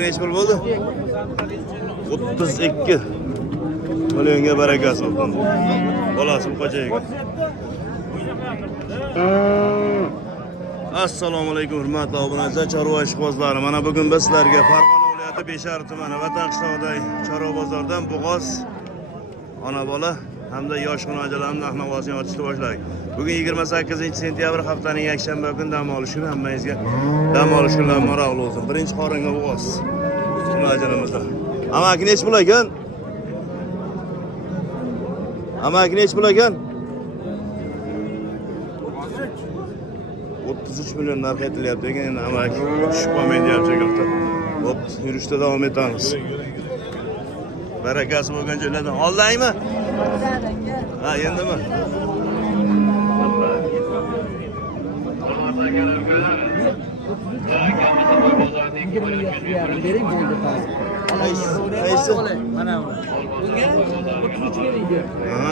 Neç pul bo'ldi? 32 millionga barakasi bo'ldi. Bolasi qo'jayiga. Assalomu alaykum hurmatli obunachilar, chorva ishqibozlari. Mana bugun biz sizlarga Farg'ona viloyati Beshariq tumani Vatan qishlog'idagi chorva bozoridan bo'g'oz ona bola hamda yosh xunojalarning narx-navosini ochishni boshladik. Bugun 28-sentyabr haftaning yakshanba kuni dam olish kuni, hammangizga dam olish kunlari muborak bo'lsin. Birinchi qoringa bo'g'oz xunojalimizda. Amaki nech pul ekan? Amaki nech pul ekan? 33 million narx aytilyapti ekan, endi amaki tushib qolmaydi deyapti shekilda. Hop, yurishda davom etamiz. Barakasi bo'lgan joylardan oldingmi? Ha, endimi? Qaysi? Mana bunga 33 beriydi. Ha.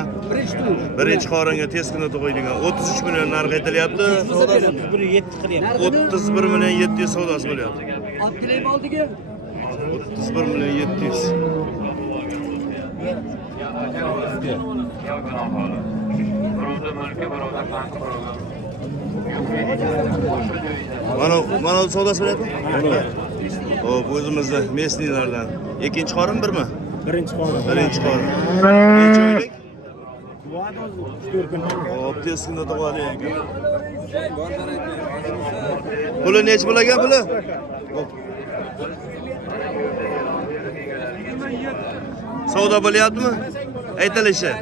Birinchi qoringa tez kunda qo'yilgan 33 million narx aytilyapti. Savdosi 7 qilyapti. 31 million 700 savdosi bo'lyapti. Olib oldiga 31 million 700. Mana savdosi bo'lyapti. Hop, o'zimizda mesnilardan. Ikkinchi qorin birmi? Birinchi qorin. Birinchi qorin. Necha oylik? Hop, tez kunda tug'adi ekan. Puli necha bo'lagan puli? Hop. Savdo bo'lyaptimi? Aytilishi.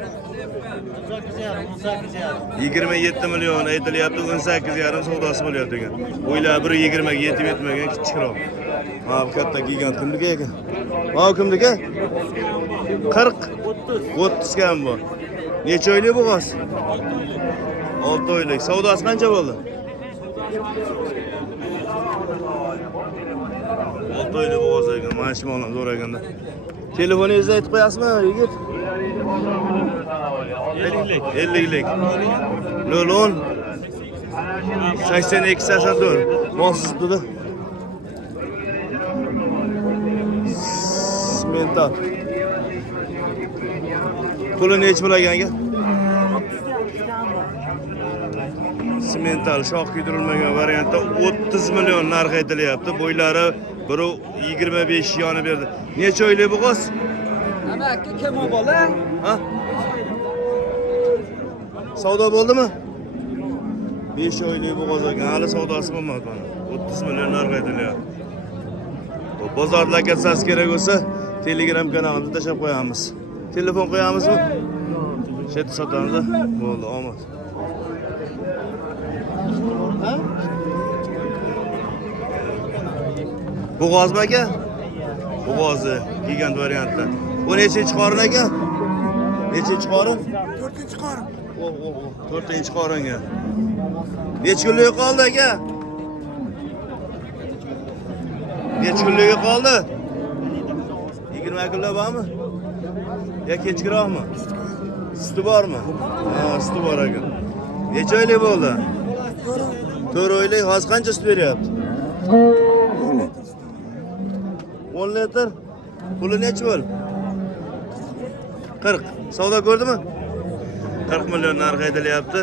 27 million aytilyapti, 18,5 savdosi bo'lyapti ekan. O'ylar bir 20 ga yetib yetmagan kichikroq. Mana bu katta gigant kimniki ekan? Mana kimniki? 40 30 kam bu. Necha oylik bo'g'oz? 6 oylik. Savdosi qancha bo'ldi? 6 oylik bo'g'oz ekan. Mana shu molam zo'r ekanda. Telefoningizni aytib qo'yasizmi, yigit? 50lik. 010 82 84. Mosutida. Mental. Puli necha bo'lagan ekan? Simental shoh kuydirilmagan variantda 30 million narx aytilyapti. Bo'ylari 1.25 yoni berdi. Necha oylik bo'g'oz? Amaki kim bola? Ha? Savdo bo'ldimi? 5 oylik bo'g'oz ekan. Hali savdosi bo'lmadi mana. 30 million narx aytilyapti. Bozorda katsasi kerak bo'lsa, Telegram kanalimizda tashlab qo'yamiz. Telefon qo'yamizmi? Shet sotamiz. Bo'ldi, omad. Ha? Bo'g'ozmi aka? Bo'g'ozi, gigant variantda. Bu nechinchi qorin aka? Nechinchi qorin? 4-qorin. Oh, 4-qoringa. Necha kunlik qoldi aka? Necha kunlik qoldi? 20 kunlar bormi? Ya kechkiroqmi? Suti bormi? Ha, suti bor ekan. Necha oylik bo'ldi? 4 oylik. Hozir qancha sut beryapti? 10 litr. Puli necha bo'l? 40. Savdo ko'rdimi? 40 million narx aytilyapti.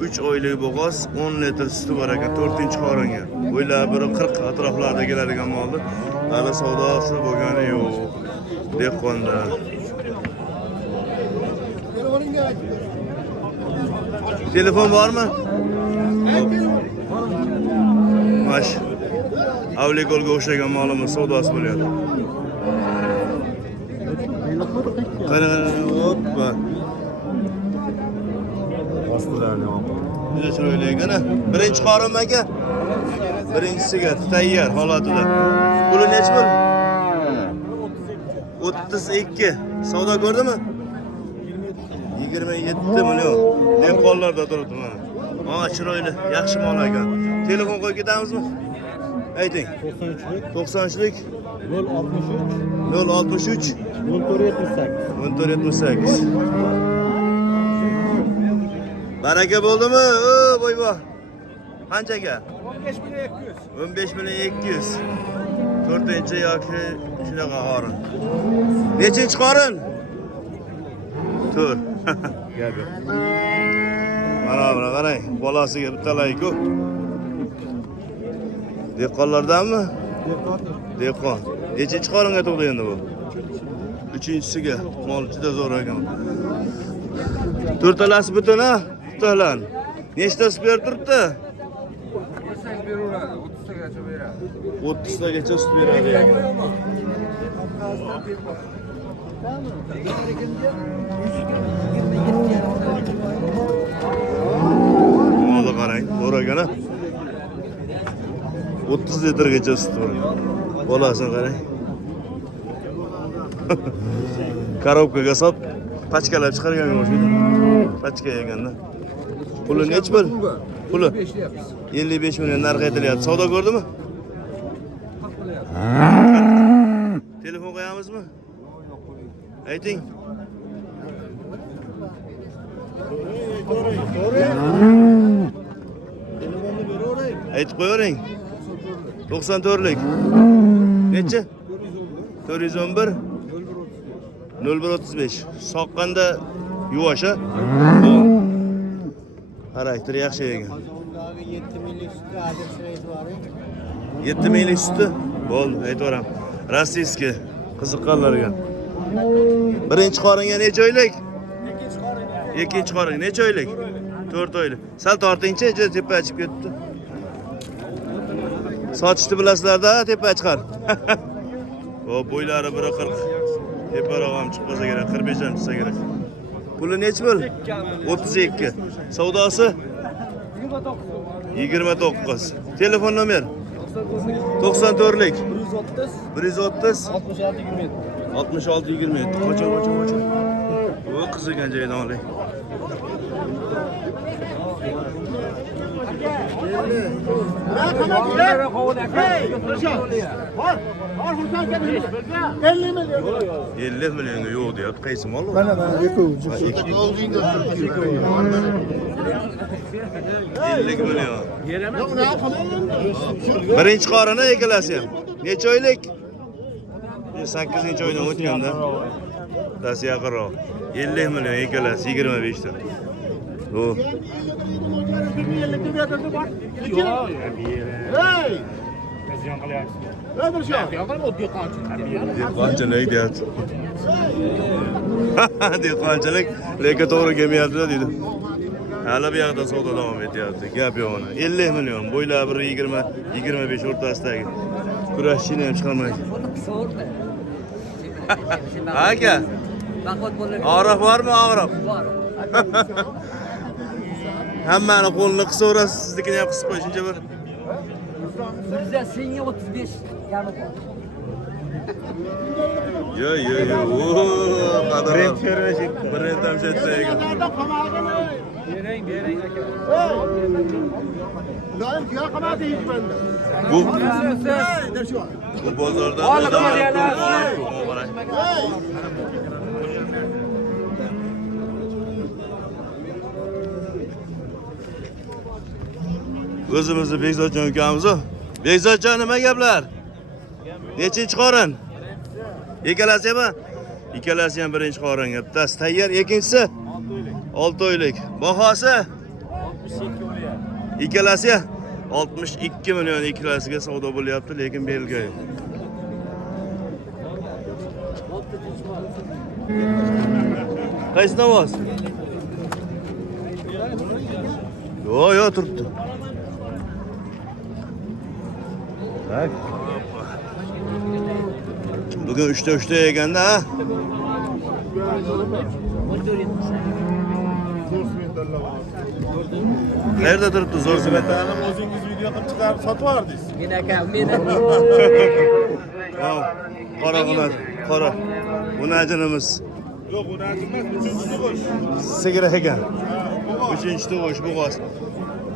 3 oylik bo'g'oz, 10 litr suti bor ekan, 4-qoringa. O'ylar biri 40 atroflarda keladigan molni. Hali savdosi bo'lgani yo'q. Dehqonda. Telefon bormi? Mash. Avlikolga o'xshagan molimiz savdosi bo'lyapti. Qara, hoppa. Ostilarni olib. Juda chiroyli ekan. Birinchi qorinmi aka? Birinchisiga tayyor holatida. Puli necha bo'l? 32. Savdo ko'rdimi? 27 million. Dehqonlarda turibdi mana. Ha, chiroyli, yaxshi mol ekan. Telefon qo'yib ketamizmi? Ayting. 93lik 063 1478. Baraka bo'ldimi? Voy voy. Qanchaga? 15 million 200. 4-chi yoki shunaqa qorin. Nechinchi qorin? 4. Gap yo'q. Mana buni qarang, bolasiga bittalayku. Dehqonlardanmi? Dehqon. Nechinchi qoringa tug'di endi bu? 3-chisiga. Mol juda zo'r ekan. To'rtalasi butun ha? To'lan. Nechtasi berib turibdi? 30 tagacha sut beradi ekan. Molni qarang, zo'r ekan ha. 30 litrgacha sut bor. Bolasini qarang. Korobkaga solib, pachkalab chiqargan o'shida. Pachka yeganda. Puli nech pul? Puli 55 million narx aytilyapti. Savdo ko'rdimi? Telefon qo'yamizmi? Ayting. Aytib qo'yavering. 94lik. Necha? 411 0135. Soqqanda yuvosh ha? Xarakteri yaxshi ekan. 7 millik suti adresini aytib 7 millik suti. Bo'ldi, aytaveram. Rossiyskiy qiziqqanlarga. Birinchi qoringa necha oylik? Ikkinchi qoringa necha oylik? 4 oylik. Sal tortingchi, juda tepa chiqib ketdi. Sotishni bilasizlar-da, tepa chiqar. O bo'ylari 1.40. Teparoq ham chiqmasa kerak, 45 ham chiqsa kerak. Puli necha pul? 32. Savdosi? 29. Telefon nomer? 94lik. 130 66 27. Qocha. O qizigan joydan oling. $50 milyonga yo'q deyapti. Qaysi mol? Mana eko'ji. 50 milyon. Birinchi qorini ekalasi ham. Necha oylik? 8-oydan o'tganda. Dasi yaqinroq. 50 milyon ekalasi 25 ta. O. Dehqonchilik deyapti. Dehqonchilik lekin to'g'ri kelmayapti deydi. Hali bu yoqda savdo davom etyapti. Gap yo'q ona. 50 million, bo'ylab 20-25 o'rtasidagi. Kurashchini ham chiqarmaydi. Aka. Og'riq bormi, og'riq? Bor. Hammani qo'lini qisavurasiz, siznikini ham qisib qo'yishuncha bir. Bizda senga 35 kami bor. Yo. Qadar. Brend ham chetda ekan. Bering aka. Doim kuya qamadi hech banda. Bu bozorda o'zimizni Bekzodjon ukamiz. Bekzodjon nima gaplar? Nechinchi qorin? Ikkalasi ham? Ikkalasi ham birinchi qoringa. Bittasi tayyor, ikkinchisi 6 oylik. Bahosi 62 ikkalasi 62 million ikkalasiga savdo bo'lyapti, lekin belgi yo'q. Qaysi navoz? Yo, turibdi. Tak. Bugün 3'te yeganda ha? Nerede turibdi zo'r simetani? O'zingiz video qilib chiqarib sotib yubordingiz. Men akam, meni. Qora qanot, qora. Buni ajinimiz. Yo'q, uni ajinmas, 3-tug'ish. Sigir ekan. 3-tug'ish bo'g'oz.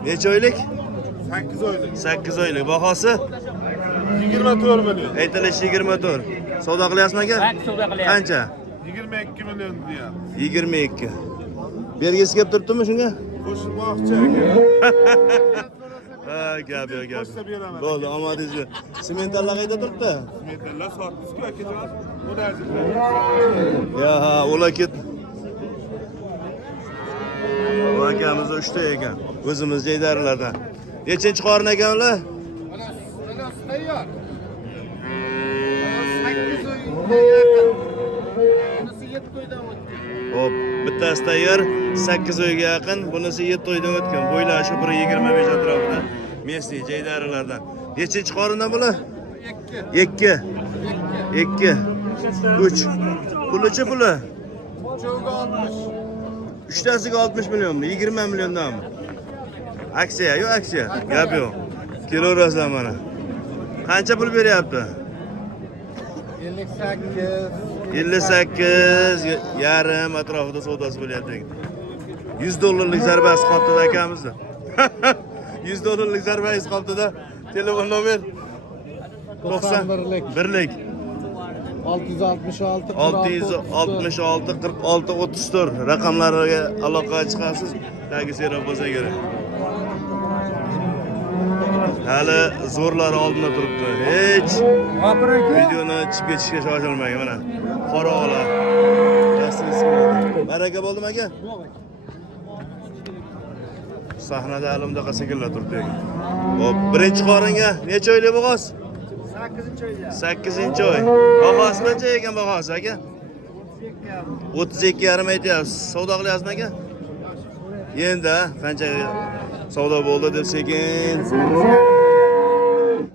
Necha oylik? 8 oylik. 8 oylik. Bahosi 24 million. aytilishi 24. Savdo qilyapsizmi aka? Savdo qilyapmiz. Qancha? 22 million deyapti. 22. Bergisi kelib turibdimi shunga? Qo'shilmoqchi. Ha, gap yo'q, gap. Qo'shsa beraman. Bo'ldi, omadingiz. Sementallar qayerda turibdi? Metallar sotdingiz-ku akajon. Bu narsa. Ya, ha, ular ket. Bu akamiz 3 ta ekan. O'zimiz jaydarilardan. Nechinchi qorin ekan ular? Tayyor. 8 Bunisi 7 to'ydan o'tdi. Hop, bittasi tayyor, 8 oyga yaqin, bunisi 7 oydan o'tgan. Bo'ylashi 1.25 atrofida. Messi jaydarilardan. Nechinchi qorindan bular? 2. 2. 3. Pulichi puli? Cho'ga 60. Uchtasiga 60 millionmi? 20 milliondanmi? Aksiya, yo'q aksiya. Gap yo'q. Kelaverasizlar mana. Qancha pul beryapti? 58. 58 yarim atrofida savdosi bo'lyapti. $100 zarbasi qoptida akamizni. $100 zarbasi qoptida. Telefon nomer 91lik 666 666 46 34 raqamlariga aloqaga chiqasiz. Tagi serap bo'lsa kerak. Hali zo'rlari oldinda turibdi. Hech videoni chiqib ketishga shoshilmang mana. Qora ola. Baraka bo'ldimi aka? Sahnada alimda qasakinlar turibdi. Hop, birinchi qoringa necha oylik bo'g'oz? 8-chi oy. Bahosi qancha ekan bahosi aka? 32,5 aytyapsiz. Savdo qilyapsizmi aka? Endi qancha savdo bo'ldi deb sekin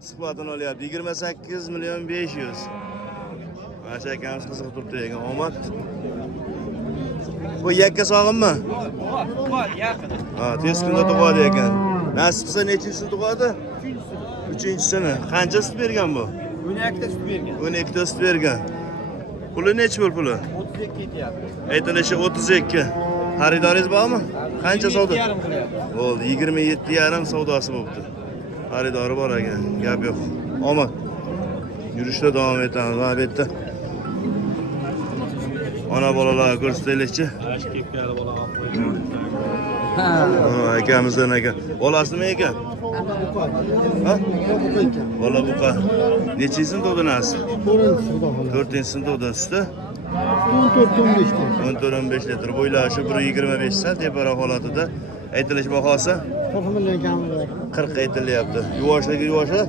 suhbatini olyapti. 28 million 500. Mana akamiz qiziqib turibdi ekan. Omad. Bu yakka sog'inmi? Yaqin. Ha, tez kunda tug'adi ekan. Nasib qilsa nechisini tug'adi? 3-chisini. Qancha sut bergan bu? 12 ta sut bergan. 12 ta sut bergan. Puli necha pul puli? 32 ketyapti. Aytilishi 32. Xaridoringiz bormi? Qancha savdo? 27,5 qilyapti. Bo'ldi, 27,5 savdosi bo'libdi. Xaridori bor ekan, gap yo'q. Omad. Yurishda davom etamiz. Mana bu yerda ona bolalar ko'rsataylikchi. Mana akamizdan ekan. Bolasimi ekan? Ha? Bola buqa. Nechisini tug'di nasi? 4-sini tug'di usta. 14-15 litr bo'ylashi 1.25 sa teparoq holatida. Aytilish bahosi 40 aytilyapti. Yuvoshligi yuvoshi?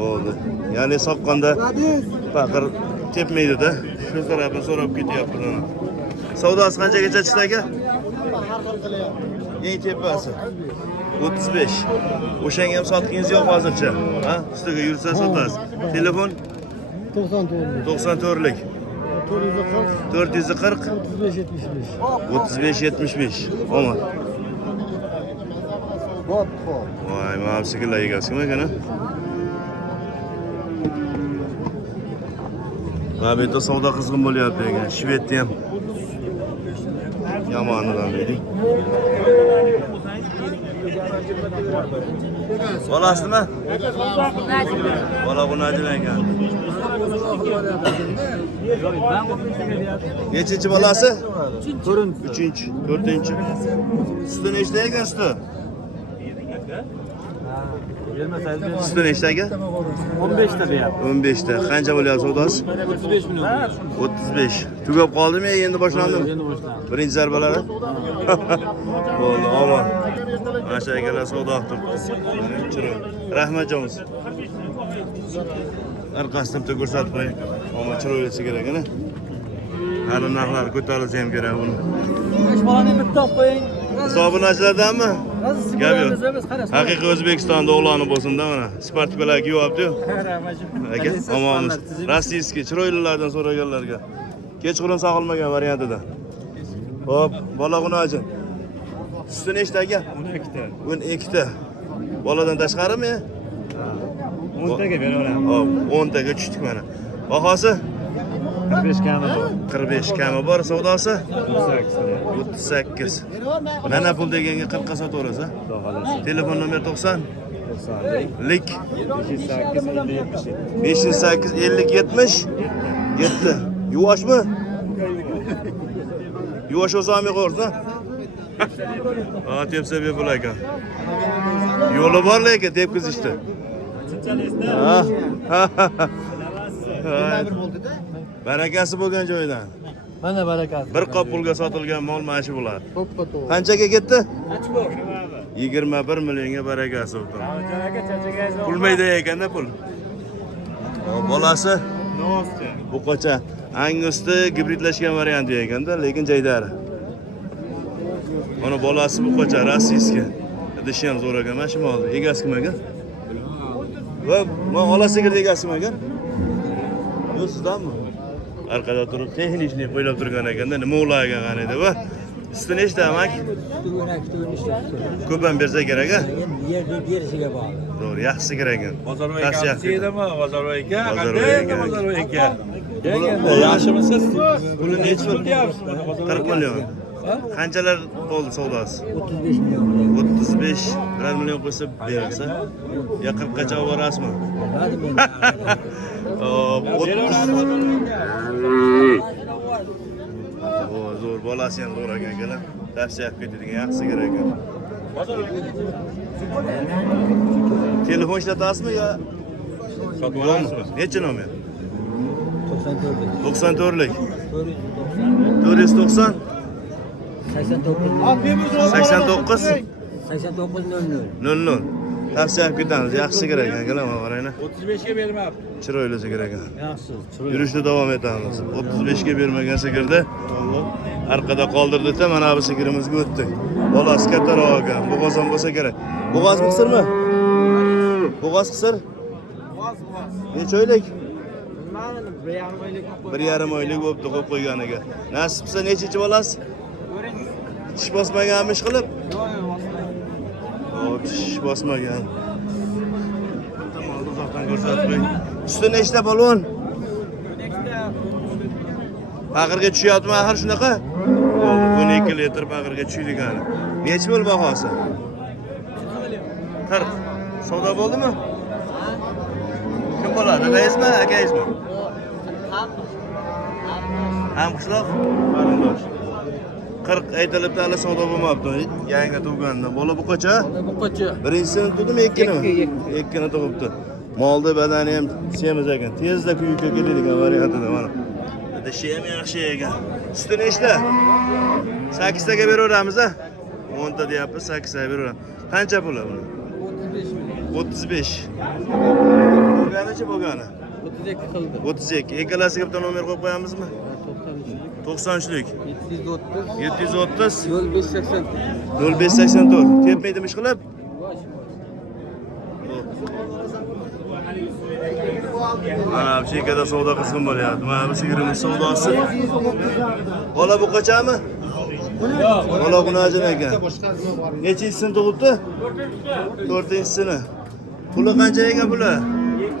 Bo'ldi. Ya'ni soqqanda faqir tepmaydi-da. Shu tarafni so'rab ketyapti buni. Savdosi qanchagacha chiqdi aka? Eng tepasi 35. O'shanga ham sotgingiz yo'q hozircha. Ha? Ustiga yursa sotasiz. Telefon 94lik 440 35-75. Omad. Voy, mana bu sigirlar egasimi ekan-a? Mana bu yerda savdo qizg'in bo'lyapti ekan. Shvedni ham yomonidan deydik. Bolasimi? Bola bunajil ekan. Nechinchi bolasi? 3-chi, 4-chi. Suti nechta ekan suti? Suti nechta aka? 15 ta beryapti. 15 ta. Qancha bo'lyapti savdosi? 35 million. 35. Tugab qoldimi? Endi boshlandimi? Endi boshlandi. Birinchi zarbalari. Bo'ldi, omon. Mana shu akalar savdo qilib. Rahmat jonimiz. Orqasidan bitta ko'rsatib qo'ying. Omon chiroyli kerak-a? Hali narxlar ko'tarilsa ham kerak buni. 5 bolani bitta olib qo'ying. Hisoblanishlardanmi? Gap yo'q. Haqiqiy O'zbekistonda o'g'loni bo'lsin-da mana. Sportkalar kiyapti-yu. Aka, omonmiz. Rossiyskiy chiroylilardan so'raganlarga. Kechqurun sog'ilmagan variantida. Hop, bola g'unojin. Suti nechta aka? 12 ta. 12 ta. Boladan tashqarimi? 10 taga beraveramiz. Hop, 10 taga tushdik mana. Bahosi 45 kami bor. 45 kami bor, savdosi 38. 38. Mana pul deganga 40 ga sotaverasiz. Xudo xolasa. Telefon nomer 90 90 lik 508 50 70. 508 50 70 7. Yuvoshmi? Yuvosh o'zami qo'rsa. Ha, tepsa bepul ekan. Yo'li bor lekin tepkizishdi. Ha. Barakasi bo'lgan joydan. Mana barakasi. Bir qop pulga sotilgan mol mashi bular. To'ppa to'g'ri. Qanchaga ketdi? 21 millionga barakasi bo'ldi. Pulmaydi ekanda pul. Bolasi bu qocha Angusda gibridlashgan varianti ekanda, lekin jaydari. Mana bolasi bu qocha rossiyskiy. Dishi ham zo'r ekan, mana shu molni egasi kim ekan? Va men ola sigirni egasi kim ekan? Yo'q, sizdanmi? Arkada turib texniklik qo'ylab turgan ekanda, nima ularga qani edi va usti nechta amak? Ko'p ham bersa kerak a? Yerda berishiga bog'liq. To'g'ri, yaxshisi kerak ekan. Bozorboy Yaxshi, aka yaxshi. seydimi? Bozorboy aka. Bozorboy aka. Bozorboy aka. Yaxshimisiz? Puli nechi pul? Deyapsiz. 40 million. Qanchalar bo'ldi savdosi? 35 million. 35 million qo'ysa bersa, ya 40 gacha olib borasizmi? Hadi men. 30. Zo'r bolasi ham zo'r ekan akalar. Tavsiya qilib ketadigan yaxshi sigir ekan. Telefon ishlatasizmi yo? Sotib olasizmi? Necha nomer? 94. 94lik. 490 89. 89 00. Tavsiya qilib ketamiz. Yaxshi sigir ekan akalar, mana qaranglar. 35 ga bermabdi. Chiroyli sigir ekan. Yaxshi. Yurishda davom etamiz. 35 ga bermagan sigirni arkada qoldirdi-da, mana bu sigirimizga o'tdi. Bolasi kattaroq ekan. Bo'g'oz ham bo'lsa kerak. Bo'g'oz qisirmi? Bo'g'oz qisir? Necha oylik? 1,5 oylik bo'libdi qo'yib qo'yganiga. Nasib qilsa nechinchi bolasi? Tish bosmaganmi ish qilib? Yo'q, tish bosmagan. Tamam, uzoqdan ko'rsatib qo'y. Usti nechta balon? Paqirga tushyaptimi axir shunaqa? 12 litr paqirga tushdi ekan. Necha pul bahosi? 40. Savdo bo'ldimi? Kim bo'ladi? Raismi, akaysmi? Ham qishloq? Qarindosh. 40 aytilibdi, hali savdo bo'lmabdi. Yangi tug'ganda. Bola bu qacha? Bu qochi. Birinchisini tug'dimi, ikkinimi? Ikkini tug'ibdi. Molda badani ham semiz ekan. Tezda kuyikka keladigan variantida mana. Dishi ham yaxshi ekan. Suti nechta? 8 taga beraveramiz a? 10 ta deyapmiz, 8 taga beraveramiz. Qancha puli buni? 35. Bo'lganicha bo'lgani? 32 qildi. 32. Ikkalasiga bitta nomer qo'yib qo'yamizmi? 93lik. 730 0580. 0584. Tepmaydimi ish qilib? Mana bu chekada savdo qilsin bo'lyapti. Mana bu sigirimiz savdosi. Bola bu qachami? Bola bunajin ekan. Nechisini tug'ibdi? 4-sini. Puli qancha ekan puli?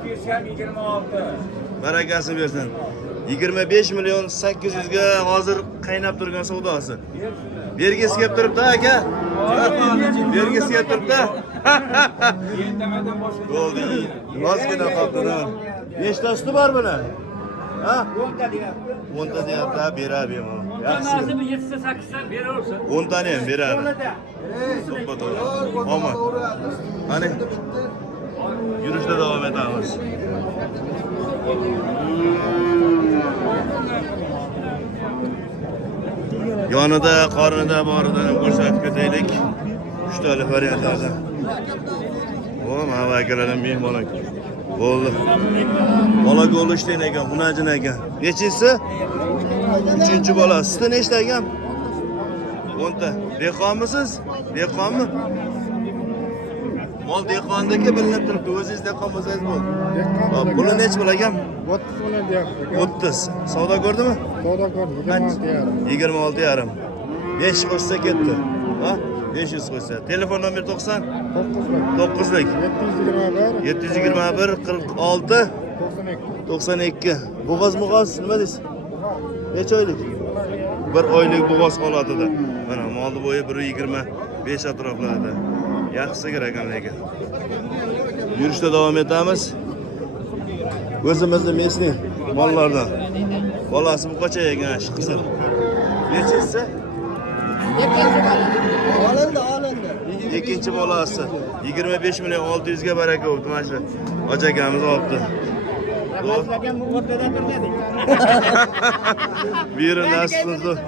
226. Barakasini bersin. 25 million 800 ga hozir qaynab turgan savdosi. Bergisi kelib turibdi aka. Bergisi kelib turibdi. Bo'ldi. Ozgina qoldi. Nechta usti bor buni? Ha? 10 ta deyapti, beradi ham. Yaxshi. Lazım 7'se 8'se veriyorsun. 10 tane ham beradi. To'g'ri. Omad. Qani? Yurishda davom etamiz. Yonida, qornida boridan ko'rsatib ketaylik. 3 ta variantlardan. O, mana bu akalardan mehmon ekan. Bo'ldi. Bola go'l ishlaydi ekan, bunajin ekan. Nechinchisi? 3-chi bola. Sizda nechta ekan? 10 ta. Dehqonmisiz? Dehqonmi? Mol dehqonniki bilinib turibdi. O'zingiz dehqon bo'lsangiz bo'ldi. Hop, puli necha pul ekan? 30 million deyapti. 30. Savdo ko'rdimi? Savdo ko'rdim. 26,5. 5 qo'shsa ketdi. Ha? 500 qo'shsa. Telefon nomer 90 9lik 721 46 92. Bo'g'oz nima deysiz? Necha oylik? 1 oylik bo'g'oz holatida. Mana molni bo'yi 125 atroflarida. Yaxshi sigir ekan lekin. Yurishda davom etamiz. O'zimizning mesni mollardan. Bolasi bu qancha ekan shu qizil? Nechisi? Olindi. ikkinchi bolasi 25 million 600 ga baraka bo'ldi. Mana shu hoji akamiz olibdi. Bu yerim nasibsiz.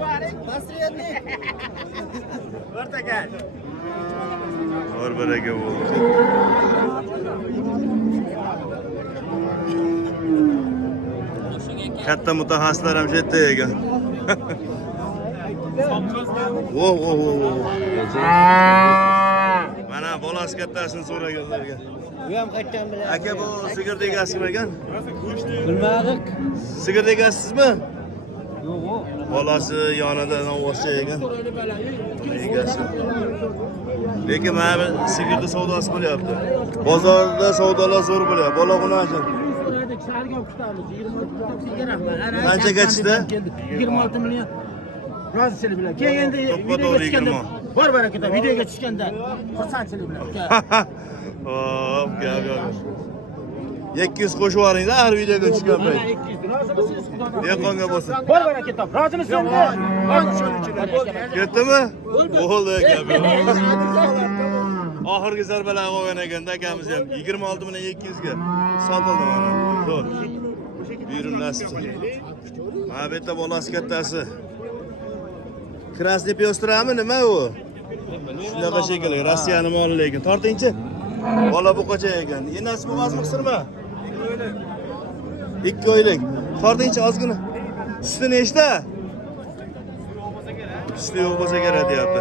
Bor baraka bo'ldi. Katta mutaxassislar ham shu yerda ekan. Mana bolasi kattasini so'raganlarga. Bu ham qaytgan bilan. Aka bu sigirni egasi kim ekan? Bilmadik. Sigirni egasizmi? Yo'q. Bolasi yonida novvoscha ekan. Egasi. Lekin mana bu sigirni savdosi bo'lyapti. Bozorda savdolar zo'r bo'lyapti. Bola qancha? Qanchaga chiqdi? 26 million. Rozisini bilan. Keyin endi videoga chiqqanda bor barakada videoga chiqqanda xursandchilik bilan. Hop, gap yo'q. 200 qo'shib yuboringlar har videoga tushgan payt. Dehqonga bo'lsin. Bor barakada. Rozimisanmi? Ketdimi? Bo'ldi, gap yo'q. Oxirgi zarbalar olgan ekanda akamiz ham 26 million 200 ga sotildi mana. Zo'r. Buyurun nasib. Mana bu yerda bolasi kattasi. Krasniy pyostrami nima u? Shunaqa shekilli, Rossiyani moli lekin. Tortingchi. Bola buqacha ekan. Enasi bo'lmasmi qisirma? 2 oylik. Tortingchi ozgina. Suti nechta? Suti yo'q bo'lsa kerak deyapti.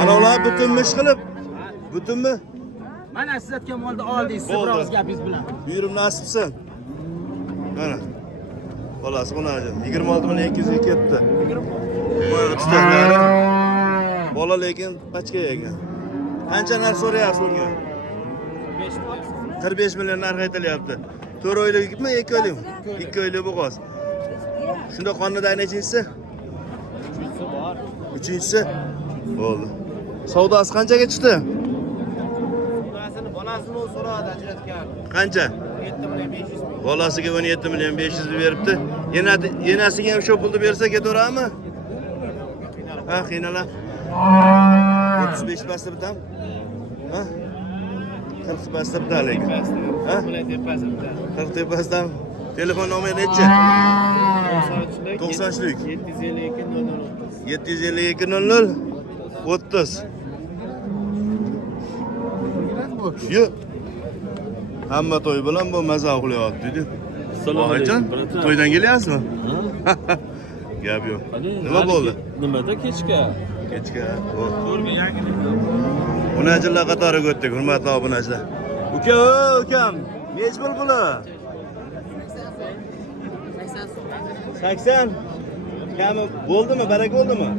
Ana ular butunmi ish qilib? Butunmi? Mana siz aytgan molni oldingiz, siz biroz gapingiz bilan. Buyurim nasibsin. Mana. Bolasi qo'naji 26 million 200 ga ketdi. Mana tutaklari. Bola lekin pachka ekan. Qancha narx so'rayapsiz unga? 45 million narx aytilyapti. 4 oylikmi, 2 oylikmi? 2 oylik bo'g'oz. Shunda qonida nechinchisi? 3-chi. Bo'ldi. Savdosi qanchaga chiqdi? Bolasini so'radi ajratgan. Qancha? 7 million 500 ming. Bolasiga 17 million 500 deb beribdi. Yenasiga ham shu pulni bersa ketaveradimi? Ha, qiynala. 35 pasta bitam. Ha? 40 pasta bitam lekin. Ha? 40 tepasidan. Telefon nomeri nechi? 90'lik. 752 00 30. Yo'q. Hamma to'y bilan bu maza qilyapti-ku. Assalomu alaykum. To'ydan kelyapsizmi? Gap yo'q. Nima bo'ldi? Nimada kechga? Kechga. Obunachilar qatoriga o'tdik, hurmatli obunachilar. Uka, ukam, nech pul buni? 80. Kami bo'ldimi? Baraka bo'ldimi?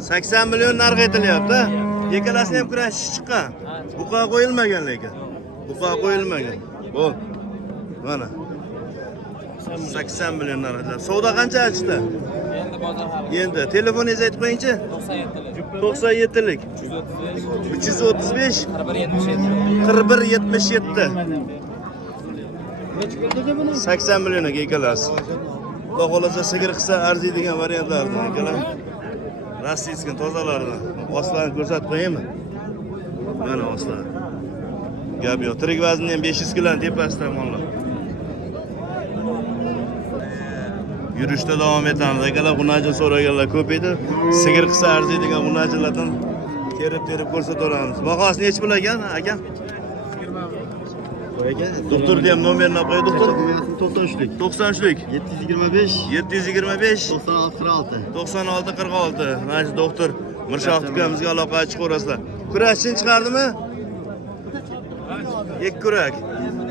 80 million narx aytilyapti. Yekalasini ham kurashish chiqqan. Buqa qo'yilmagan lekin. Buqa qo'yilmagan. Bo'l. Mana. 80 million narx aytilyapti. Savdo qancha chiqdi? Endi bozor hali. Endi telefoningizni aytib qo'yingchi. 97lik. 335 4177. 80 millionga ekalasi. Xudo xolasa sigir qilsa arziydigan variantlardan ekalar. Rossiyskiy tozalardan. Ostlarini ko'rsatib qo'yaymi? Mana ostlar. Gap yo'q. Tirik vazni ham 500 kg tepasida mollar. Yurishda davom etamiz. Akalar xunaji so'raganlar ko'p edi. Sigir qilsa arziydigan xunajilardan terib ko'rsataveramiz. Bahosi nech pul ekan, aka? Doktorni ham nomerini olib qo'y, doktor. 93'lik. 93lik. 725 725 96 46. 96 46. Mana shu doktor Mirshoq ukamizga aloqa chiqarasizlar. Kurashni chiqardimi? 2 kurak.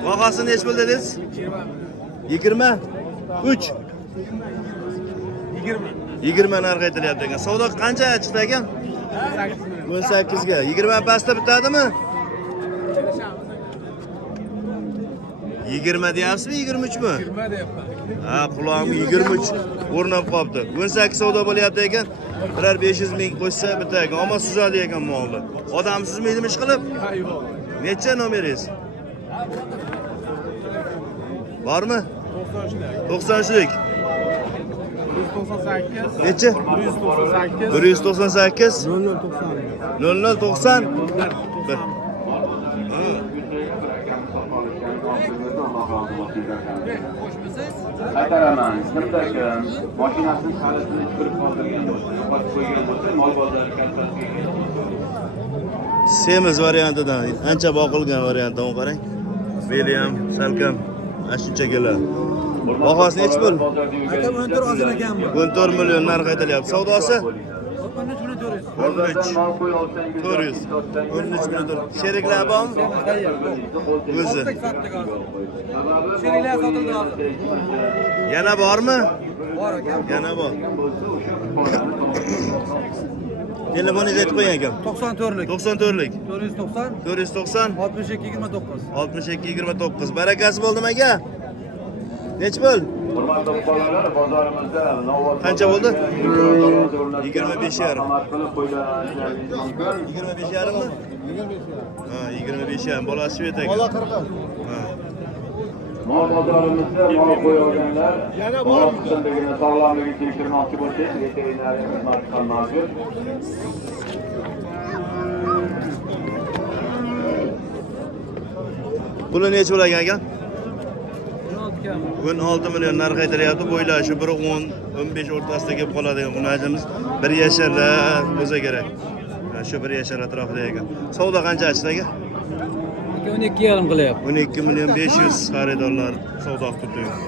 Bahosi nech pul dedingiz? 20. 3. 20 narx aytilyapti ekan. Savdo qancha chiqdi ekan? 18 ga. 20 pastda bitadimi? 20 deyapsizmi, 23 mi? 20 deyapman. Ha, qulog'im 23 o'rnab qolibdi. 18 savdo bo'lyapti ekan. Birar 500 ming qo'shsa bitta ekan. Ammo suzadi ekan molni. Odamsizmi ish qilib? Ha, yo'q. Necha nomeringiz? Bormi? 93lik. 93lik. 198. Nechi? 198. 198 0090. 0090. Bir. Aytaraman, kimdaki mashinasini kalitini chiqarib qoldirgan bo'lsa, yo'qotib qo'ygan bo'lsa, mol bozori kassasiga Semiz variantidan, ancha boqilgan variantdan qarang. Beli ham salkam shuncha keladi. Bahosi nechi pul? Aka 14 ozin ekan bu. 14 million narx aytilyapti. Savdosi 13 million 400. 13. 400. 13 million. Sheriklar bormi? O'zi. Sheriklar sotildi hozir. Yana bormi? Bor ekan. Yana bor. Telefoningizni aytib qo'ying akam. 94lik. 94lik. 490 490 62 29. 62 29. Barakasi bo'ldimi aka? Nechi pul? hurmatli fuqarolar, bozorimizda Navbat Qancha bo'ldi? 25 yarim. qilib qo'yganingiz mumkin. 25 yarimmi? 25 yarim. Ha, 25 yarim. Bolasi shu ekan. Bola 40. Ha. Mol bozorimizda mol qo'yganlar, mol qismligini sog'lomligini tekshirmoqchi bo'lsangiz, veterinariya xizmati ham mavjud. Puli nechi bo'lagan aka? 16 million narx aytilyapti. Bo'ylar shu biri 10-15 o'rtasida kelib qoladigan xunajimiz 1 yasharlar bo'lsa kerak. Shu 1 yashar atrofida ekan. Savdo qancha ochdi aka? 12,5 qilyapti. 12 million 500 xaridorlar savdo qilib turibdi.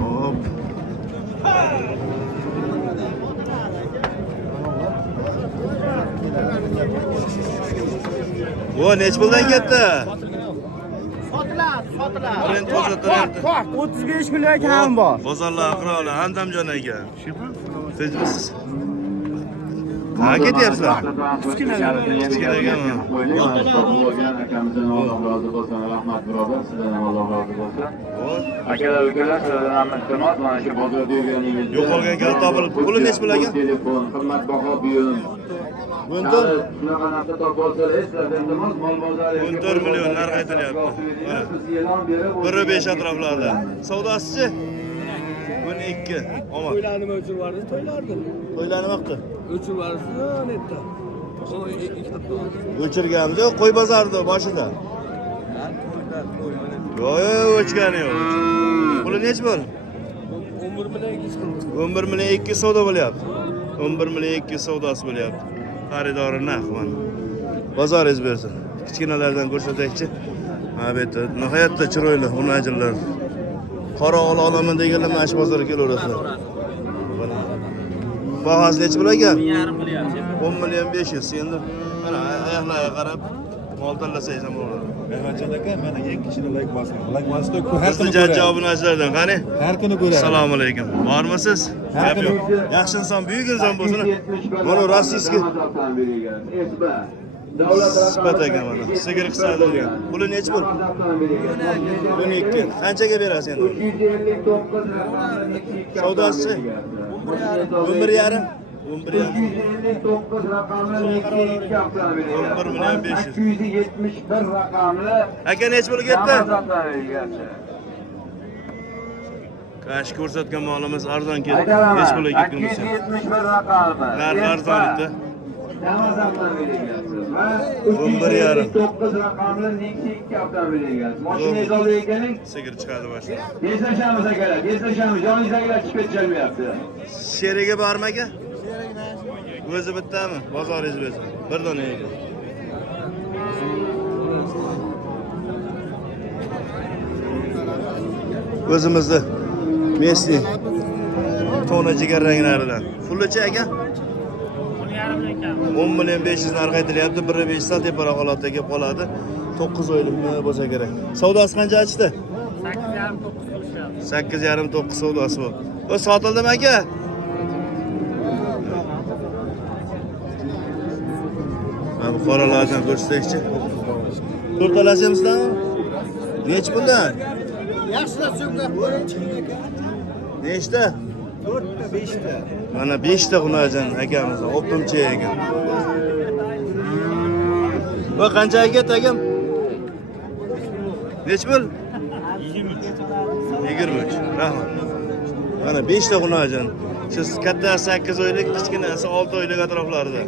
Hop. Vo, nech puldan ketdi? Trend ko'rsatyapti. 35 kunlik ham bor. Bozorlar qiroli Handamjon aka. Tejsiz. Ha, ketyapsizlar. Kichkinaganmi? Akamizdan Alloh rozi bo'lsin, rahmat birodar, sizdan ham Alloh rozi bo'lsin. Akalar, ukalar, sizlardan ham iltimos, mana shu bozorda yurganingizda Yo'qolgan kalit topilib. Puli nech pul aka? telefon, qimmatbaho buyum. 14 Shunaqa narsa topib olsalar, sizlardan iltimos, mol bozori 14 million narx aytilyapti. Mana 1.5 atroflarda. Savdosichi? 12. Omad. To'ylarni o'chirvardi, to'ylardi. Qo'ylarni vaqti. O'chirvardi, netda. O'chirganmiz, qo'y bozorida boshida. Yo'q, o'chgani yo'q. Puli nech pul? 11 million 200 qildi. 11 million 2 savdo bo'lyapti. 11 million 2 savdosi bo'lyapti. Xaridori naq mana. Bozoringiz bersin. Kichkinalardan ko'rsataychi. Ha, bu yerda nihoyatda chiroyli xunajillar. Qora olaman deganlar mana shu bozorga kelaverasizlar. Bahosi nech pul ekan? 10 million 500. Endi mana oyoqlarga qarab mol tanlasangiz ham bo'ladi. Mehmatjon aka, mana yangi kishini like bosing. Like bosdi, har Bizni kuni jajji ko'radi. obunachilardan qani? Har kuni ko'radi. Assalomu alaykum. Bormisiz? Gap yo'q. Yaxshi inson, buyuk inson bo'lsin. Mana rossiyskiy sifat ekan mana. Sigir qisadigan. Puli nech pul? 12. Qanchaga berasiz endi? Savdosi? 11,5. 259 raqamli 11 million 500. 271 raqamli Aka nech pul ketdi? Ramazon Kash ko'rsatgan molimiz arzon ketdi. Nech pulga ketgan bo'lsa. 271 raqamli. Narx arzon edi. Ramazondan berilgan. Va 11,5. 9 raqamli Nexia 2 avtomobil egasi. Mashinangiz oldi ekaning. Sigir chiqadi boshqa. Eslashamiz akalar, eslashamiz. Joningizdagilar chiqib ketolmayapti. Sherigi bormi aka? O'zi bittami? Bozoringiz bo'lsin. Bir dona ekan. O'zimizda Messi tona jigar ranglaridan. Pullicha aka? 10 million 500 narx aytilyapti. 1.5 sal teparoq holatda kelib qoladi. 9 oylikmi bo'lsa kerak. Savdosi qancha ochdi? 8,5-9 savdosi bor. O sotildimi aka? Mana bu qoralardan ko'rsataychi. To'rtalashamizdan nech puldan? Yaxshilab so'nglar. Nechta? 4ta, 5ta. Mana 5 ta xunajon akamiz, optimchi ekan. Va qancha ketdi akam? Nech pul? 23. Rahmat. Mana 5 ta xunajon. Shu katta 8 oylik, kichkinasi 6 oylik atroflarida.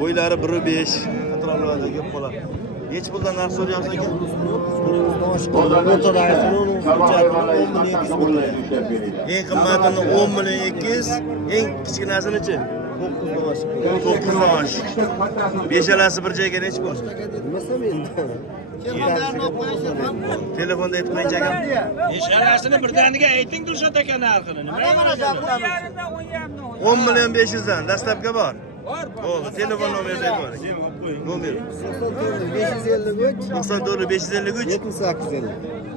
Bo'ylari 1.5 atroflarida kelib qoladi. Nech puldan narx so'rayapsiz aka? Eng qimmatini 10 million 200, eng kichkinasini-chi? 9 maosh. Beshalasi bir joyga nech pul? Telefonda aytib qo'ying aka. Eshalasini birdaniga ayting Dilshod aka narxini. Nima? 10 million 500 dan dastlabki bor. Bo'ldi, telefon nomeringizni aytib qo'ying. Nomer 94 553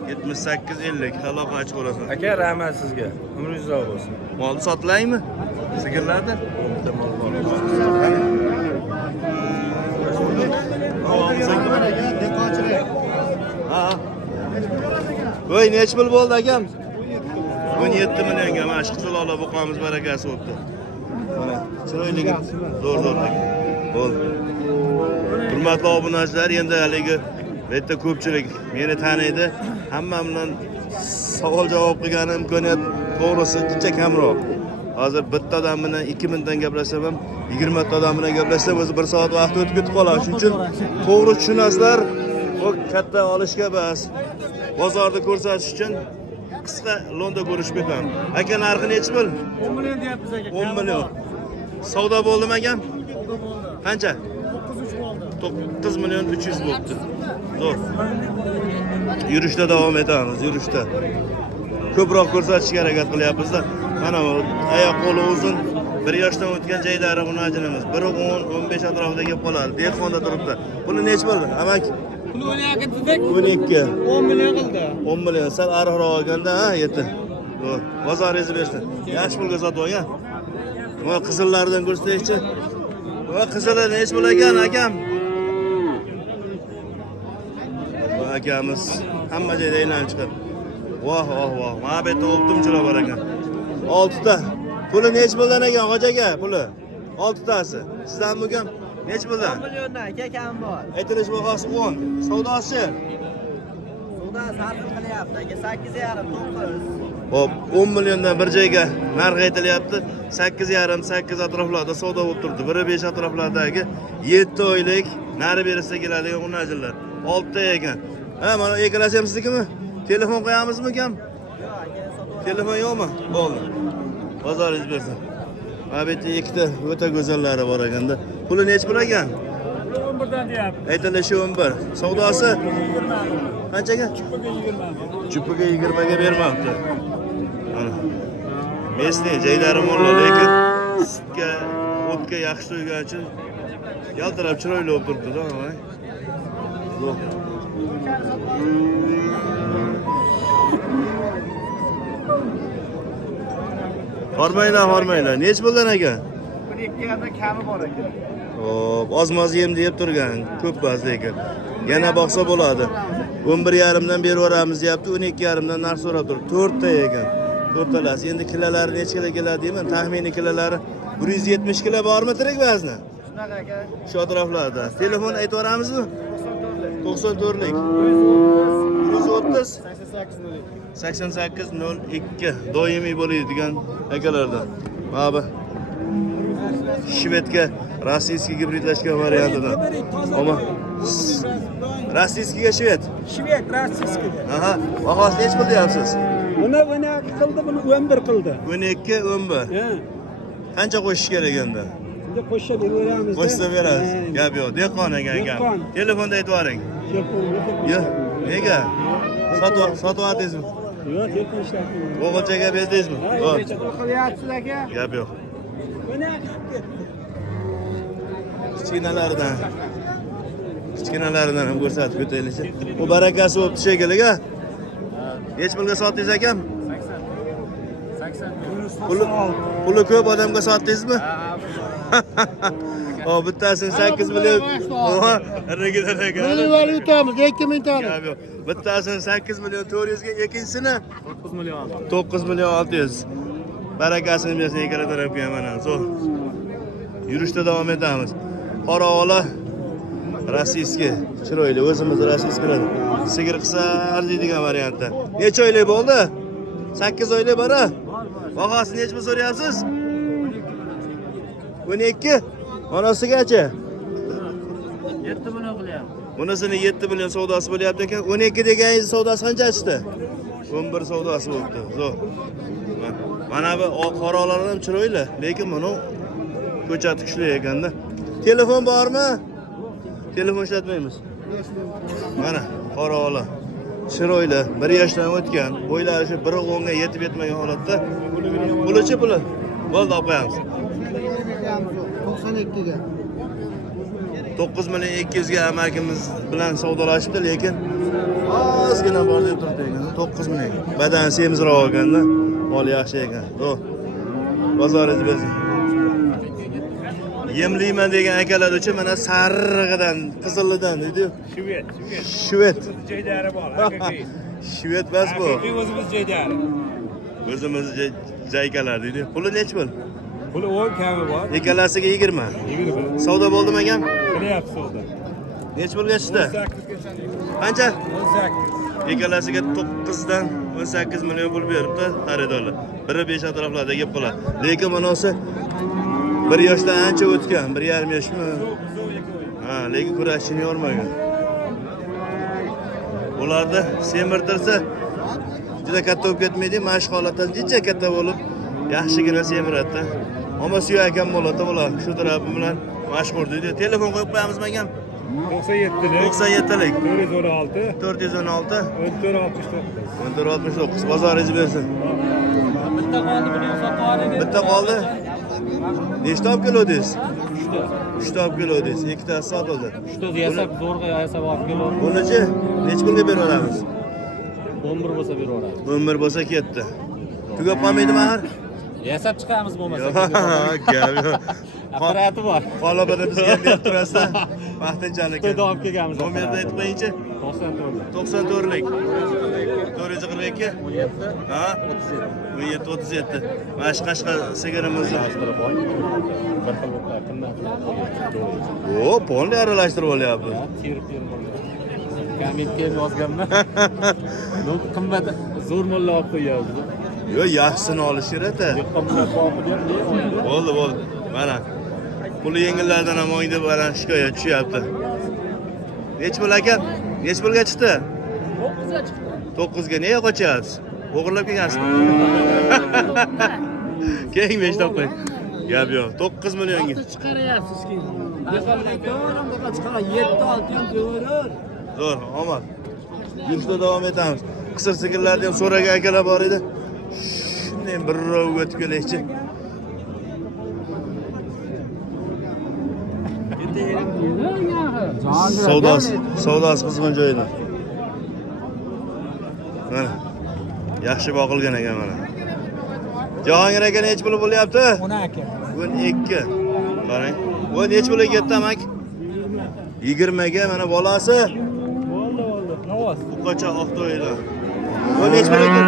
7850. Aloqa ochib qo'rasan. Aka, rahmat sizga. Umringiz uzoq bo'lsin. Molni sotilaymi? Sigirlarni? Ha. Voy, nech pul bo'ldi akam? 17 millionga mana shu qizaloqlar buqamiz barakasi o'tdi. Mana chiroyli zo'r-zo'rlik. Bo'ldi. Hurmatli obunachilar, endi haligi bu yerda ko'pchilik meni taniydi. Hammam bilan savol javob qilganim imkoniyat to'g'risi juda kamroq. Hozir bitta odam bilan 2 minutdan gaplashsam ham 20 ta odam bilan gaplashsam o'zi 1 soat vaqt o'tib ketib qoladi. Shuning uchun to'g'ri tushunasizlar. Bu katta olishga bas. Bozorda ko'rsatish uchun qisqa lo'nda ko'rishib ketaman. Aka narxi nechi pul? 10 million deyapmiz aka. 10 million. Savdo bo'ldimi akam? Qancha? 9 million 300 bo'libdi. Zo'r. Yurishda davom etamiz, yurishda. Ko'proq ko'rsatishga harakat qilyapmiz-da. Mana bu oyoq qo'li uzun, 1 yoshdan o'tgan jaydari xunajinimiz. 1.10-15 atrofida kelib qoladi. Dehqonda turibdi. Buni nechi bo'ldi? Amak Pul o'ynayotgan dedik. 12. 10 million qildi. 10 million sal ariqroq olganda, ha, yetdi. Zo'r. Bozoringizni bersin. Yaxshi pulga sotib olgan. Mana qizillardan ko'rsataychi. Va qizillar nechi pul ekan, akam? Va akamiz hamma joyda aylanib chiqadi. Voh, voh, voh. Mana bu yerda o'ptimchilar bor ekan. 6 ta. Puli nechi puldan ekan, hoji aka? Puli 6 tasi. Sizdan bugun nechi puldan? 10 milliondan aka kam bor. Aytilish bahosi 10. Savdosi? Savdo sarf qilyapti aka 8,5 9. Hop, 10 milliondan bir joyga narx aytilyapti. 8,5 8 atroflarda savdo bo'lib turibdi. 1.5 atroflardagi 7 oylik nari berishsa keladigan xunajinlar. 6 ta ekan. Ha, mana ekrasi ham siznikimi? Telefon qo'yamizmi kam? Yo'q aka, Telefon yo'qmi? Bo'ldi. Bozoringiz bersin. Mana bu yerda ikkita o'ta go'zallari bor ekanda. Puli nechi pul ekan? 11 dan deyapti. Aytilishi 11. Savdosi qanchaga? Chupiga 20 ga bermabdi. Mana. Mesni jaydari mollar, lekin sutga, o'tga yaxshi to'ygan uchun yaltirab chiroyli bo'lib turibdi-da, mana. Yo'q. Hormaylar. Nech bo'lgan ekan? 1-2 yerda kami bor aka. Hop, ozmoz yem deb turgan, ko'p bas lekin. Yana boqsa bo'ladi. 11,5 dan beraveramiz deyapti, 12,5 dan narx so'rab turibdi. 4 ta ekan. 4 talasi. Endi kilolari necha kilo keladi deyman? Taxminiy kilolari 170 kilo bormi tirik vazni? Shunaqa aka. Shu atroflarda. Telefon aytib 94lik. 130 8802 doimiy bo'ladigan akalardan. Mana bu shvedga rossiyskiy gibridlashgan variantidan. Ammo rossiyskiga shved. Shved rossiyskiy. Aha, bahosi nech pul deyapsiz? Buni qildi, buni 11 qildi. 12 11. Ha. Qancha qo'shish kerak endi? Endi qo'shib beramiz. Qo'shsa berasiz. Gap yo'q. Dehqon ekan. Telefonda aytib yuboring. Yo'q. Nega? Sotib oldingizmi? Yo'q, telefon ishlatmayman. O'g'ilchaga berdingizmi? Yo'q. Qilyapsiz aka. Gap yo'q. Buni qilib ketdi. Kichkinalaridan ham ko'rsatib o'taylikchi. Bu barakasi bo'pti shekilli-a. Hech pulga sotdingiz akam? 80. Puli ko'p odamga sotdingizmi? O bittasini 8 million. Oha, regidan ekan. Milliy valyutamiz 2000 tani. Gap yo'q. Bittasini 8 million 400 ga, ikkinchisini 9 million 600. Barakasini bersin ikkala tarafga ham mana. Zo'r. Yurishda davom etamiz. Qoraola Rossiyskiy. Chiroyli, o'zimiz rossiyskiy. Sigir qisar deydigan variantda. Necha oylik bo'ldi? 8 oylik bor-a? Bahosini nechmi so'rayapsiz? 12. Manosigacha? 7 million qilyapti. Bunisini 7 million savdosi bo'lyapti ekan. 12 deganingiz savdosi qancha chiqdi? 11 savdosi bo'ldi. Zo'r. Mana bu qoralar ham chiroyli, lekin buni ko'chati kuchli ekanda. Telefon bormi? Telefon ishlatmaymiz. Mana qoralar. Chiroyli, 1 yoshdan o'tgan, bo'ylari shu 1.10 ga yetib yetmagan holatda. Pulichi puli. Bo'ldi, olib qo'yamiz. 92 ga. 9 million 200 ga amakimiz bilan savdolashibdi, lekin ozgina bor deb turibdi ekan. 9 million. Badan semizroq ekanda, mol yaxshi ekan. Zo'r. Bozoringiz bo'lsin. Yemliyman degan akalar uchun mana sarig'idan, qizilidan deydi. Shvet. Joydari bor, haqiqiy. Shvet bas bu. Haqiqiy o'zimiz joydari. O'zimiz jaykalar deydi. Puli nech pul? Puli 10 kami bor. Ikkalasiga 20. 20. Savdo bo'ldimi akam? Qilyapti savdo. Nech pulga chiqdi? 18. Qancha? 18. Ikkalasiga 9 dan 18 million pul beribdi xaridorlar. Biri 5 atroflarda gap qiladi. Lekin bunisi 1 yoshdan ancha o'tgan, 1,5 yoshmi? Ha, lekin kurashini yormagan. Ularda semirtirsa juda katta bo'lib ketmaydi, mashq holatda jicha katta bo'lib, yaxshigina semiradi. Ammo suyakan bo'ladi bular. Shu tarafi bilan mashhur deydi. Telefon qo'yib qo'yamizmi akam? 97lik. 97lik. 416. 416 1469. 1469. Bozoringiz bersin. Bitta qoldi buni sotib oling. Bitta qoldi. Nechta olib kelodingiz? 3ta olib kelodingiz. 2tasi sotildi. 3ta yasab zo'rg'a yasab olib keldim. Bunichi nech pulga berib olamiz? 11 bo'lsa berib yuboramiz. 11 bo'lsa ketdi. Tugab qolmaydimi axir? Yasab chiqamiz bo'lmasa. Gap yo'q. Apparati bor. G'alabada bizga ham berib turasizlar. Vaqtinchalik. Xitoydan olib kelganmiz. Nomerni aytib qo'yingchi. 94. 94lik. 442. Ha? 17 37. Mana shu qashqa sigirimizni. O, polni aralashtirib olyapti. Kommentga yozganman. Bu qimmat zo'r molla olib qo'yapti. Yo, yaxshisini olish kerak-da. Bo'ldi, bo'ldi. Mana puli yengillardan ham o'ng deb mana shikoyat tushyapti. Nech pul aka? Nech pulga chiqdi? 9 ga chiqdi. 9 ga nega qochyapsiz? O'g'irlab kelgansiz. Keyin 5 toping. Gap yo'q. 9 millionga. Chiqaryapsiz keyin. To'g'ri, chiqara 7-6 ham to'g'ri. Zo'r, omad. Yurishda davom etamiz. Qisir sigirlarni ham so'ragan akalar bor edi. Shunday birrovga o'tib kelaychi. Savdosi qizg'in joyida. Mana yaxshi boqilgan ekan mana. Jahongir aka nech pul bo'lyapti? 12. 12. Qarang. Bu nech pulga ketdi amak? 20 ga mana bolasi. Bo'ldi. Navoz. Buqacha oqto'ylar. Bu nech pul ekan?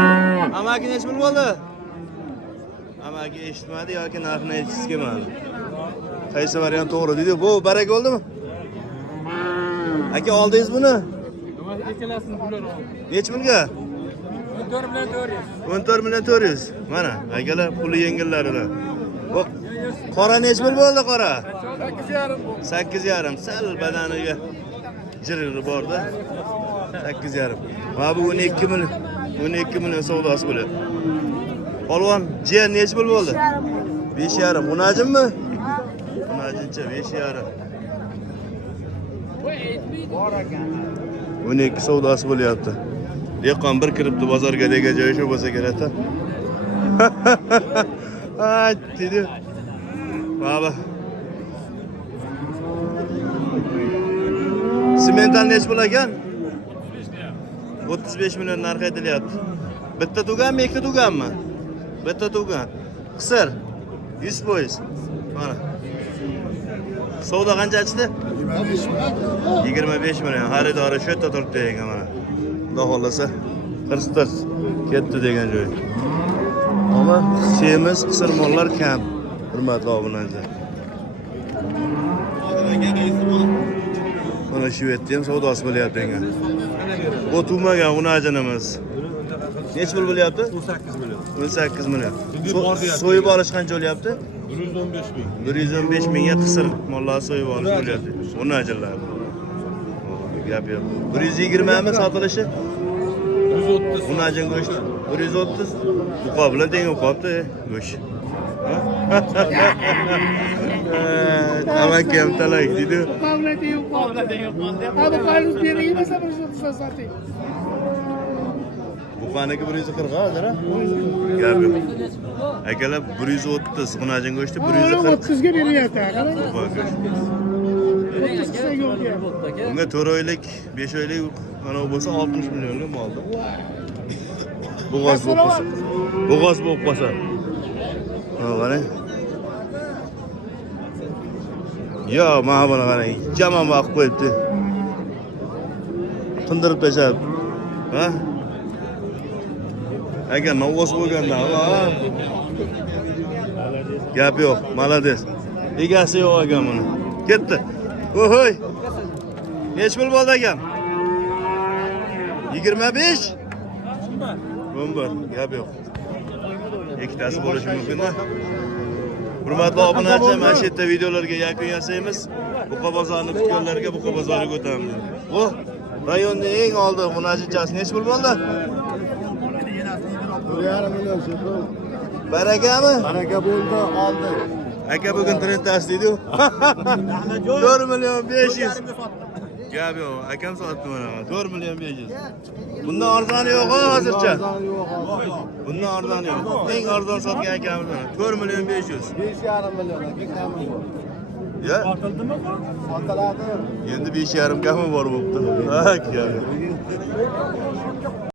Amaki nech pul bo'ldi? Amaki eshitmadi yoki narxini aytishsiz kelmadi. Qaysi variant to'g'ri dedi? Bu barak bo'ldimi? Aka oldingiz buni? Ikkalasini pullar oldi. Nech pulga? 14 million 400. 14 million 400. Mana akalar puli yengillaridan. Bu qora nech pul bo'ldi qora? 8,5. 8,5. Sal badaniga jiriri borda. 8,5. Va bu 12 million. 12 million savdosi bo'ladi. Polvon, jiyan nech pul bo'ldi? 5,5. Unajimmi? Unajincha 5,5. 12 savdosi bo'lyapti. Dehqon bir kiribdi bozorga degan joyi shu bo'lsa kerak-da. Ha, dedi. Baba. Simental nech pul ekan? 35 million narx aytilyapti. Bitta tuganmi, ikkita tuganmi? Bitta tugan. Qisir 100%. Mana. Savdo qancha chiqdi? 25 million. Xaridori shu yerda turibdi ekan mana. Xudo xolasa qirstirz ketdi degan joy. Ammo semiz qisir mollar kam. Hurmatli obunachilar. Mana shu yerda ham savdosi bo'lyapti menga. Bu tug'magan xunajinimiz. Necha pul bo'lyapti? 18 million. 18 million. Bugun bordi-ya. So'yib olish qancha bo'lyapti? 115 ming. 115 mingga qisir mollar so'yib olish bo'lyapti. Xunajinlar. Gap yo'q. 120 mi sotilishi? 130. Xunajin go'sht 130. Buqa bilan teng qolibdi go'sht. Aman kim talay dedi. Buqaniki 140 hozir a? Gap yo'q. Akalar 130 xunajin go'shti 140. 30 ga beryapti. Buqa go'sht. Bunga 4 oylik, 5 oylik mana bo'lsa 60 millionga moldi. Bo'g'oz bo'lib qolsa. Bo'g'oz bo'lib qolsa. Ha, qarang. Yo, mana buni qarang. Jamon vaqt qo'yibdi. Qindirib tashlab. Ha? Agar novvos bo'lganda, ha. Gap yo'q, malades. Egasi yo'q ekan buni. Ketdi. Ohoy. Nech pul bo'ldi ekan? 25? Bomba, gap yo'q. Ikkitasi bo'lishi mumkin-da. Hurmatli obunachi, mana shu yerda videolarga yakun yasaymiz. Buqa bozorini tutganlarga Buqa bozoriga o'tamiz. Bu rayonning eng oldi xunajinchasi nech pul bo'ldi? 1,5 million so'm. Barakami? Baraka bo'ldi, oldi. Aka bugun trendasi deydi-ku. 4 million 500. Gap yo'q, akam sotdi mana. 4 million 500. Bundan arzoni yo'q hozircha. Bundan arzoni yo'q. Eng arzon sotgan akamiz mana. 4 million 500. 5,5 million kami bor. Ya? Sotiladi. Endi 5,5 kami bor bo'pti. Ha, gap yo'q.